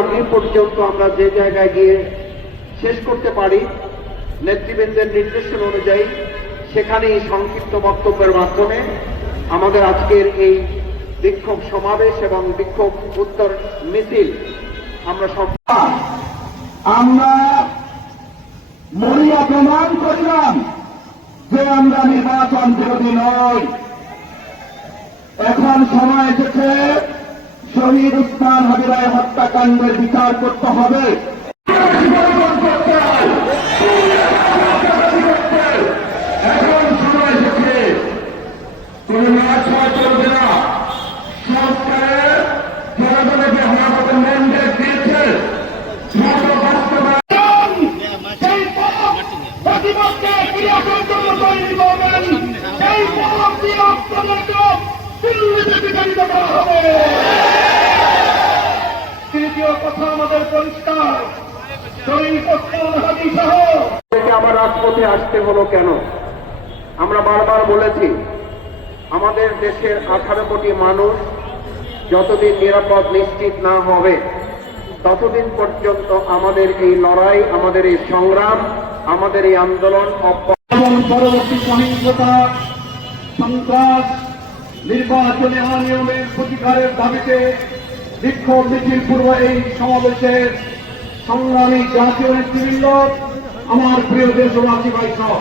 আগে পর্যন্ত আমরা যে জায়গায় গিয়ে শেষ করতে পারি নেতৃবৃন্দের নির্দেশনা অনুযায়ী সেখানেই সংক্ষিপ্ত বক্তব্যের মাধ্যমে আমাদের আজকের এই বিক্ষোভ সমাবেশ এবং বিক্ষোভ উত্তর মিছিল আমরা মরিয়া প্রমাণ করলাম যে আমরা নির্বাচন বিরোধী নই। এখন সময় এসেছে শহীদ উসমান হাবিবের হত্যাকাণ্ডের বিচার করতে হবে। এখন সময় এসেছে কোন নাচড়া চলবে না। সরকারের জনগণকে আমাদের ম্যান্ডেট দিয়েছে তৃতীয় কথা আমাদের পরিষ্কার আমার রাজপথে আসতে হলো কেন? আমরা বারবার বলেছি আমাদের দেশের 18 কোটি মানুষ যতদিন নিরাপদ নিশ্চিত না হবে ততদিন পর্যন্ত আমাদের এই লড়াই, আমাদের এই সংগ্রাম, আমাদের এই আন্দোলন এবং পরবর্তী সহিংসতা, সন্ত্রাস, নির্বাচনে অনিয়মের প্রতিকারের দাবিতে বিক্ষোভ মিছিল পূর্ব এই সমাবেশের সংগ্রামী জাতীয় নেতৃবৃন্দ, আমার প্রিয় দেশবাসী ভাই সব